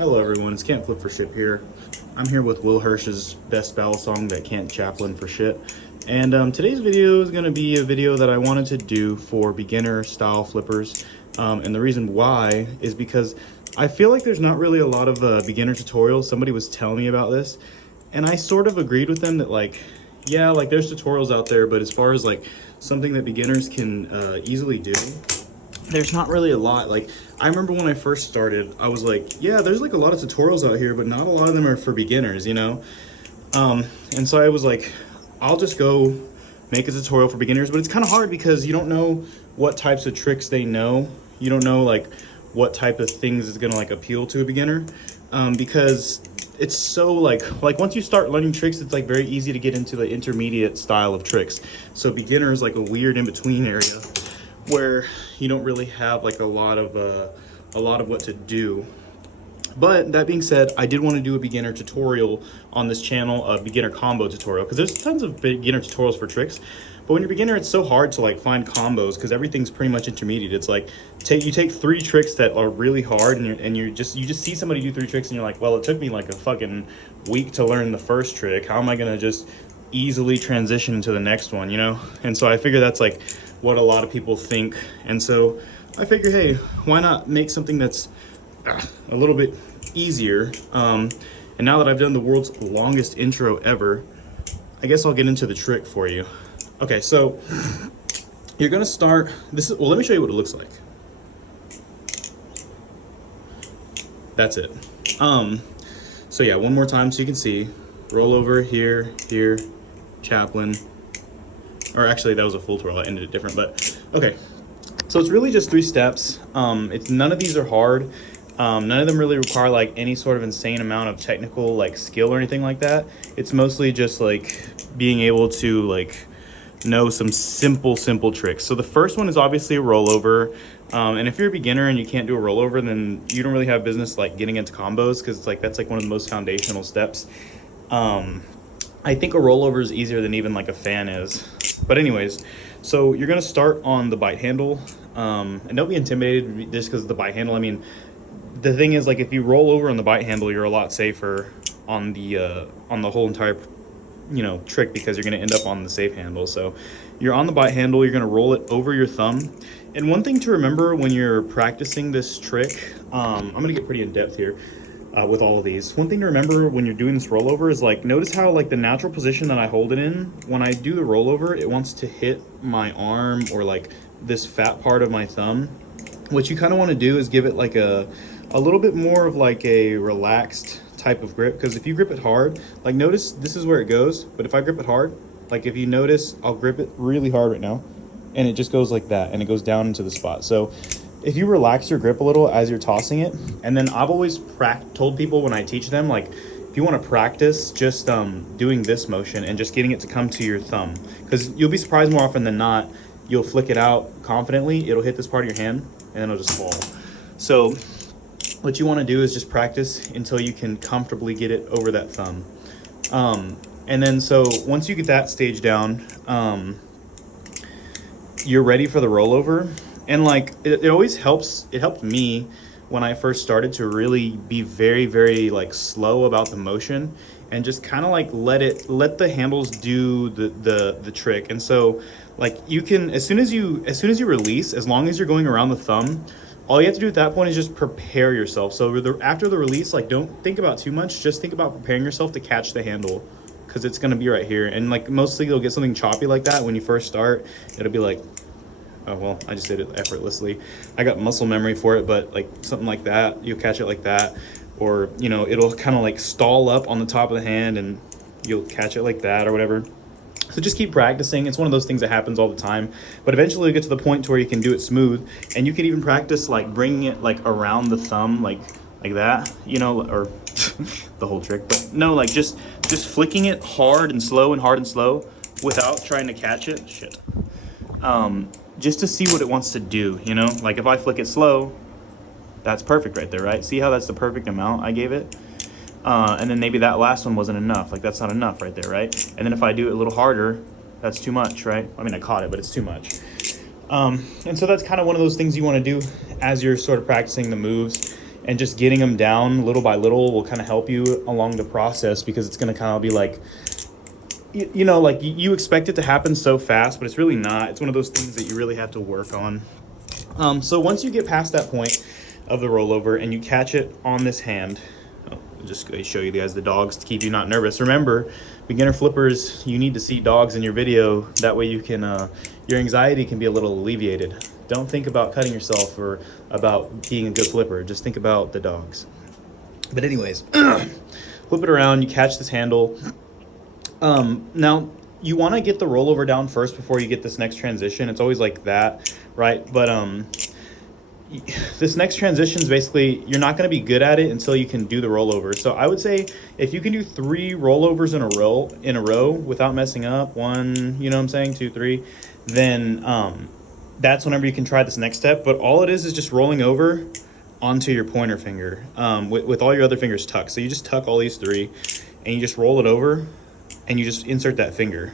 Hello everyone, it's Can't Flip for Shit here. I'm here with Will Hirsch's best Balisong that can't Chaplain for shit. And today's video is going to be a video that I wanted to do for beginner style flippers. And the reason why is because I feel like there's not really a lot of beginner tutorials. Somebody was telling me about this, and I sort of agreed with them that yeah, there's tutorials out there, but as far as something that beginners can easily do, there's not really a lot. I remember when I first started, I was like, yeah, there's a lot of tutorials out here, but not a lot of them are for beginners, you know? And so I was like, I'll just go make a tutorial for beginners, but it's kind of hard because you don't know what types of tricks they know. You don't know what type of things is gonna appeal to a beginner, because it's so once you start learning tricks, it's very easy to get into the intermediate style of tricks. So beginner is a weird in-between area where you don't really have a lot of what to do. But that being said, I did want to do a beginner tutorial on this channel, a beginner combo tutorial, because there's tons of beginner tutorials for tricks. But when you're a beginner, it's so hard to find combos because everything's pretty much intermediate. It's you take 3 tricks that are really hard, and you just see somebody do 3 tricks, and you're like, well, it took me a fucking week to learn the first trick. How am I gonna just easily transition into the next one, you know? And so I figure that's what a lot of people think. And so I figure, hey, why not make something that's a little bit easier? And now that I've done the world's longest intro ever, I guess I'll get into the trick for you. Okay, so you're gonna start well, let me show you what it looks like. That's it. So yeah, one more time so you can see. Roll over here, Chaplain. Or actually, that was a full twirl. I ended it different, but okay. So it's really just 3 steps. None of these are hard. None of them really require any sort of insane amount of technical skill or anything like that. It's mostly just being able to know some simple tricks. So the first one is obviously a rollover. And if you're a beginner and you can't do a rollover, then you don't really have business getting into combos, because that's one of the most foundational steps. I think a rollover is easier than even a fan is. But anyways, so you're gonna start on the bite handle, and don't be intimidated just because of the bite handle. I mean, the thing is, if you roll over on the bite handle, you're a lot safer on the whole entire trick, because you're gonna end up on the safe handle. So you're on the bite handle, you're gonna roll it over your thumb. And one thing to remember when you're practicing this trick, I'm gonna get pretty in depth here with all of these. One thing to remember when you're doing this rollover is notice how the natural position that I hold it in, when I do the rollover, it wants to hit my arm or this fat part of my thumb. What you kind of want to do is give it a little bit more of a relaxed type of grip, because if you grip it hard, notice this is where it goes, but if I grip it hard, if you notice, I'll grip it really hard right now, and it just goes like that, and it goes down into the spot. So if you relax your grip a little as you're tossing it, and then I've always told people when I teach them, if you want to practice just doing this motion and just getting it to come to your thumb, because you'll be surprised more often than not, you'll flick it out confidently, it'll hit this part of your hand, and then it'll just fall. So what you want to do is just practice until you can comfortably get it over that thumb. And then so once you get that stage down, you're ready for the rollover. And it always helps. It helped me when I first started to really be very, very slow about the motion, and just kind of let the handles do the trick. And so you can, as soon as you release, as long as you're going around the thumb, all you have to do at that point is just prepare yourself. So after the release, don't think about too much. Just think about preparing yourself to catch the handle, because it's gonna be right here. And mostly you'll get something choppy like that when you first start. It'll be oh, well, I just did it effortlessly. I got muscle memory for it, but something like that, you'll catch it like that. Or, it'll kind of stall up on the top of the hand, and you'll catch it like that or whatever. So just keep practicing. It's one of those things that happens all the time, but eventually you get to the point to where you can do it smooth, and you can even practice bringing it around the thumb like that, or the whole trick. But no, just flicking it hard and slow without trying to catch it. Just to see what it wants to do, if I flick it slow, that's perfect right there, right? See how that's the perfect amount I gave it? And then maybe that last one wasn't enough. That's not enough right there, right? And then if I do it a little harder, that's too much, right? I mean, I caught it, but it's too much. And so that's kind of one of those things you want to do as you're sort of practicing the moves. and just getting them down little by little will kind of help you along the process, because it's going to kind of be like, you know, like you expect it to happen so fast, but it's really not. It's one of those things that you really have to work on. So once you get past that point of the rollover and you catch it on this hand, I'll just go show you guys the dogs to keep you not nervous. Remember, beginner flippers, you need to see dogs in your video. That way you can, your anxiety can be a little alleviated. Don't think about cutting yourself or about being a good flipper. Just think about the dogs. But anyways, flip it around, you catch this handle. Now, you want to get the rollover down first before you get this next transition. It's always like that, right? But this next transition is basically, you're not going to be good at it until you can do the rollover. So I would say if you can do 3 rollovers in a row without messing up, 1, you know what I'm saying, 2, 3, then that's whenever you can try this next step. But all it is just rolling over onto your pointer finger with all your other fingers tucked. So you just tuck all these 3 and you just roll it over and you just insert that finger.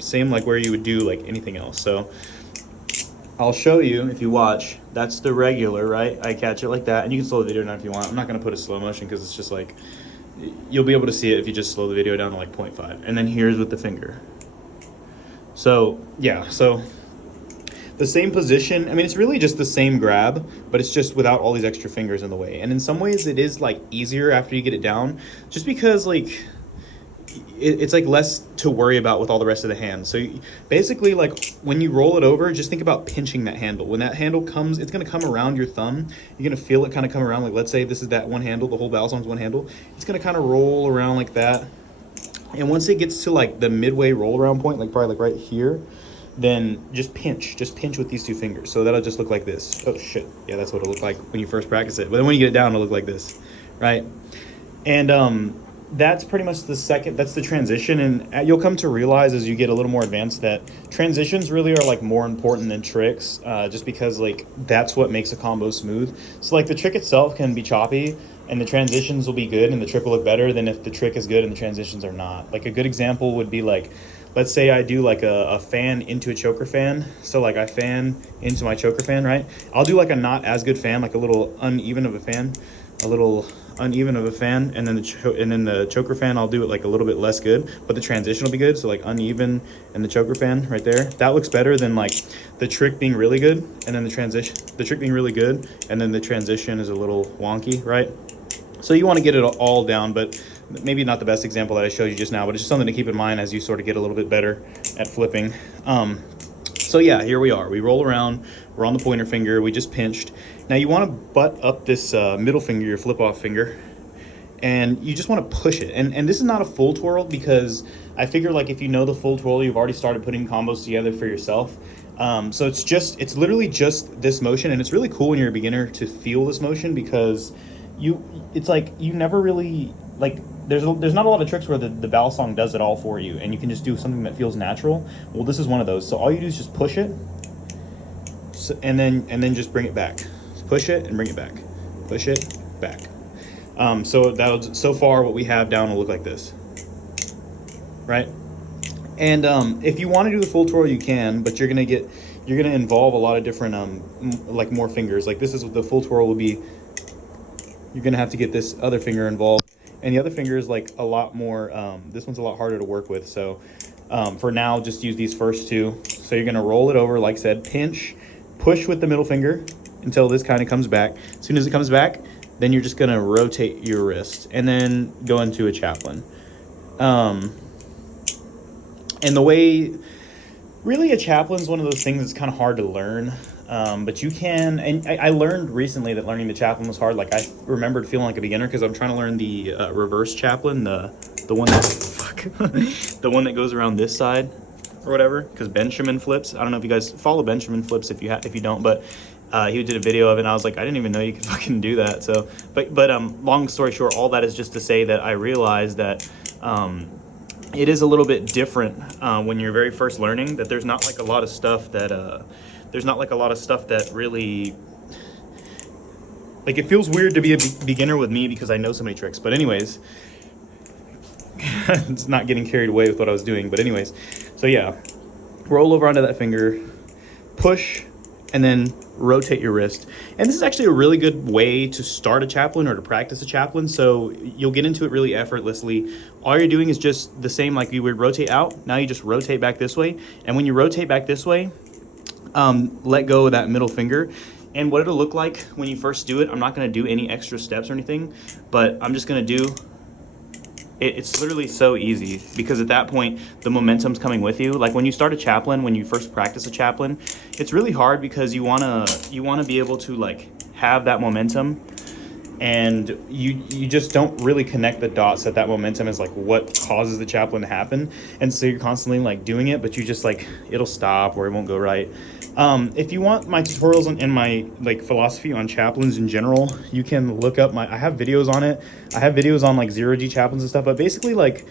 Same like where you would do like anything else. So I'll show you if you watch. That's the regular, right? I catch it like that, and you can slow the video down if you want. I'm not gonna put a slow motion because it's just like, you'll be able to see it if you just slow the video down to like 0.5. And then here's with the finger. So yeah, so the same position. I mean, it's really just the same grab, but it's just without all these extra fingers in the way. And in some ways it is like easier after you get it down, just because like, it's like less to worry about with all the rest of the hand. So basically, like when you roll it over, just think about pinching that handle. When that handle comes, it's going to come around your thumb. You're going to feel it kind of come around. Like let's say this is that one handle, the whole Balisong's one handle. It's going to kind of roll around like that. And once it gets to like the midway roll around point, like probably like right here, then just pinch with these 2 fingers. So that'll just look like this. Oh shit. Yeah, that's what it'll look like when you first practice it. But then when you get it down, it'll look like this, right? And that's pretty much that's the transition. And you'll come to realize as you get a little more advanced that transitions really are like more important than tricks, just because like that's what makes a combo smooth. So like the trick itself can be choppy and the transitions will be good and the trick will look better than if the trick is good and the transitions are not. Like a good example would be like, let's say I do like a fan into a choker fan. So like I fan into my choker fan, right? I'll do like a not as good fan, like a little uneven of a fan, and then the choker fan, I'll do it like a little bit less good, but the transition will be good. So like uneven and the choker fan right there, that looks better than like the trick being really good and then the trick being really good and then the transition is a little wonky, right? So you want to get it all down, but maybe not the best example that I showed you just now, but it's just something to keep in mind as you sort of get a little bit better at flipping. So yeah, here we are. We roll around. We're on the pointer finger. We just pinched. Now you want to butt up this middle finger, your flip-off finger, and you just want to push it. And this is not a full twirl because I figure like if you know the full twirl, you've already started putting combos together for yourself. So it's literally just this motion, and it's really cool when you're a beginner to feel this motion because it's like you never really like. There's not a lot of tricks where the Balisong does it all for you, and you can just do something that feels natural. Well, this is one of those. So all you do is just push it, and then just bring it back. Just push it and bring it back. Push it back. So far what we have down will look like this, right? And if you want to do the full twirl, you can, but you're gonna involve a lot of different like more fingers. Like this is what the full twirl will be. You're gonna have to get this other finger involved. And the other finger is like a lot more, this one's a lot harder to work with. So for now, just use these first 2. So you're gonna roll it over, like I said, pinch, push with the middle finger until this kind of comes back. As soon as it comes back, then you're just gonna rotate your wrist and then go into a Chaplain. And the way, really a Chaplain is one of those things that's kind of hard to learn. But you can, and I learned recently that learning the Chaplain was hard. Like I remembered feeling like a beginner because I'm trying to learn the reverse Chaplain, the one that the one that goes around this side or whatever. Because Benjamin flips. I don't know if you guys follow Benjamin flips if you don't, but he did a video of it, and I was like, I didn't even know you could fucking do that. So, but long story short, all that is just to say that I realized that it is a little bit different when you're very first learning. That there's not like a lot of stuff that really, like, it feels weird to be a beginner with me because I know so many tricks. But anyways, it's not getting carried away with what I was doing. But anyways, so yeah, roll over onto that finger, push, and then rotate your wrist. And this is actually a really good way to start a chaplain or to practice a chaplain. So you'll get into it really effortlessly. All you're doing is just the same like you would rotate out. Now you just rotate back this way. And when you rotate back this way, let go of that middle finger. And what it'll look like when you first do it, I'm not gonna do any extra steps or anything, but I'm just gonna do, it's literally so easy because at that point, the momentum's coming with you. Like when you start a chaplain, when you first practice a chaplain, it's really hard because you wanna be able to like have that momentum, and you just don't really connect the dots that momentum is like what causes the chaplain to happen. And so you're constantly like doing it, but you just like, it'll stop or it won't go right. If you want my tutorials and my like philosophy on chaplains in general, you can look up I have videos on it. I have videos on like 0G chaplains and stuff, but basically like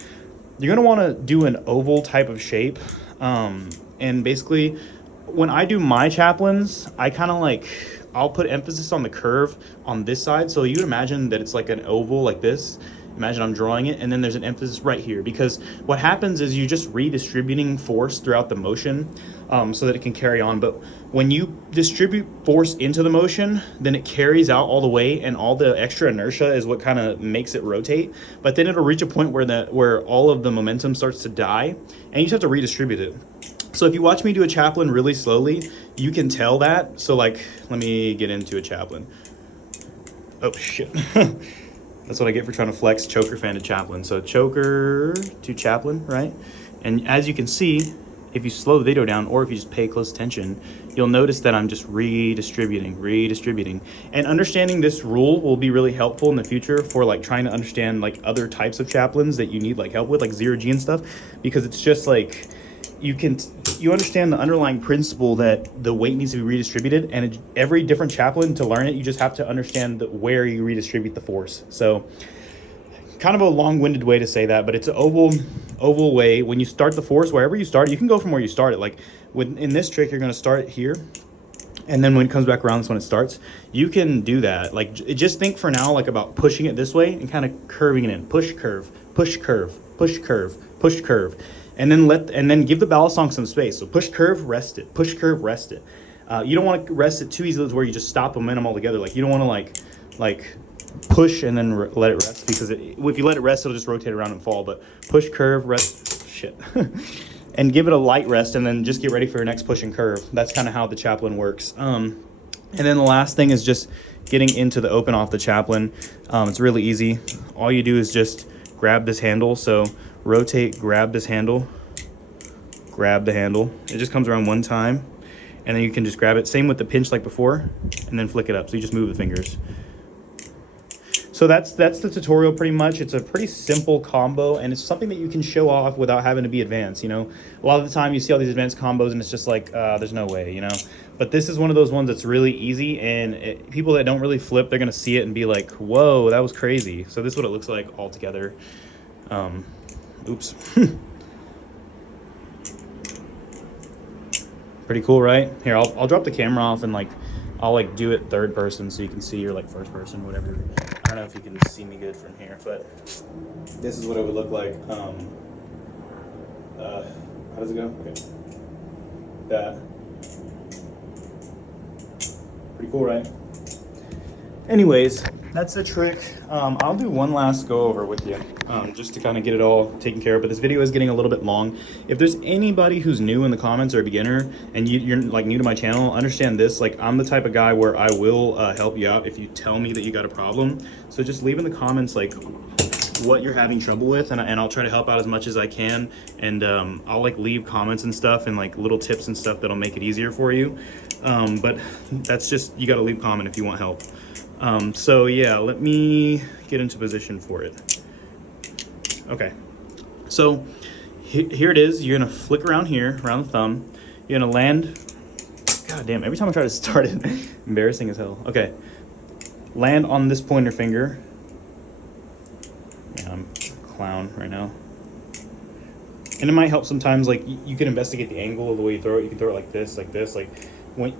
you're gonna wanna do an oval type of shape. And basically when I do my chaplains, I kind of like, I'll put emphasis on the curve on this side. So you would imagine that it's like an oval like this. Imagine I'm drawing it, and then there's an emphasis right here, because what happens is you're just redistributing force throughout the motion so that it can carry on. But when you distribute force into the motion, then it carries out all the way, and all the extra inertia is what kind of makes it rotate. But then it'll reach a point where all of the momentum starts to die, and you just have to redistribute it. So if you watch me do a chaplain really slowly, you can tell that. So like, let me get into a chaplain. Oh shit. That's what I get for trying to flex choker fan to chaplain. So choker to chaplain, right? And as you can see, if you slow the video down or if you just pay close attention, you'll notice that I'm just redistributing. And understanding this rule will be really helpful in the future for like trying to understand like other types of chaplains that you need like help with, like 0G and stuff, because it's just like, you understand the underlying principle that the weight needs to be redistributed, and every different chaplain, to learn it, you just have to understand where you redistribute the force. So kind of a long-winded way to say that, but it's an oval way. When you start the force, wherever you start, you can go from where you started. Like in this trick, you're going to start here, and then when it comes back around, that's when it starts. You can do that. Like just think for now like about pushing it this way and kind of curving it in. Push, curve, push, curve, push, curve, push, curve. And then give the balisong some space. So push, curve, rest it. Push, curve, rest it. You don't want to rest it too easily to where you just stop momentum altogether. Like you don't want to like push and then let it rest, because if you let it rest, it'll just rotate around and fall. But push, curve, rest, shit. And give it a light rest, and then just get ready for your next push and curve. That's kind of how the chaplain works. And then the last thing is just getting into the open off the chaplain. It's really easy. All you do is just grab this handle. So rotate, grab this handle, grab the handle. It just comes around one time, and then you can just grab it. Same with the pinch like before, and then flick it up. So you just move the fingers. So that's the tutorial pretty much. It's a pretty simple combo, and it's something that you can show off without having to be advanced, you know. A lot of the time you see all these advanced combos and it's just like, there's no way, you know. But this is one of those ones that's really easy, and people that don't really flip, they're gonna see it and be like, whoa, that was crazy. So this is what it looks like all together. Oops. Pretty cool, right? Here, I'll drop the camera off and like I'll like do it third person so you can see, or like first person, whatever. I don't know if you can see me good from here, but this is what it would look like. How does it go? Okay. That. Pretty cool, right? Anyways, that's the trick. I'll do one last go over with you, just to kind of get it all taken care of. But this video is getting a little bit long. If there's anybody who's new in the comments or a beginner and you're like new to my channel, understand this. Like, I'm the type of guy where I will help you out if you tell me that you got a problem. So just leave in the comments like what you're having trouble with, and I'll try to help out as much as I can. And I'll like leave comments and stuff and like little tips and stuff that'll make it easier for you. But that's just, you got to leave a comment if you want help. So yeah, let me get into position for it. Okay, so here it is. You're gonna flick around here, around the thumb. You're gonna land. God damn, every time I try to start it, embarrassing as hell. Okay, land on this pointer finger. Yeah, I'm a clown right now. And it might help sometimes, like you can investigate the angle of the way you throw it. You can throw it like this, like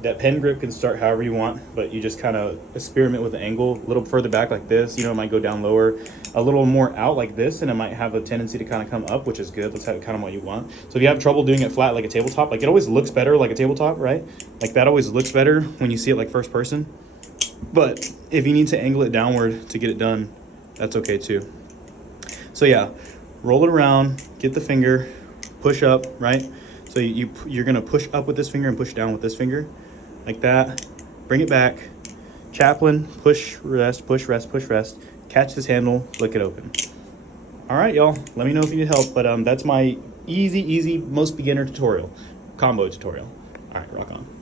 that pen grip can start however you want, but you just kind of experiment with the angle. A little further back like this, you know, it might go down lower. A little more out like this, and it might have a tendency to kind of come up, which is good. That's kind of what you want. So if you have trouble doing it flat like a tabletop, like it always looks better like a tabletop, right? Like that always looks better when you see it like first person. But if you need to angle it downward to get it done, that's okay too. So yeah, roll it around, get the finger, push up, right? So you're gonna push up with this finger and push down with this finger, like that. Bring it back. Chaplain, push, rest, push, rest, push, rest. Catch this handle, flick it open. All right, y'all, let me know if you need help, but that's my easy, most beginner tutorial, combo tutorial. All right, rock on.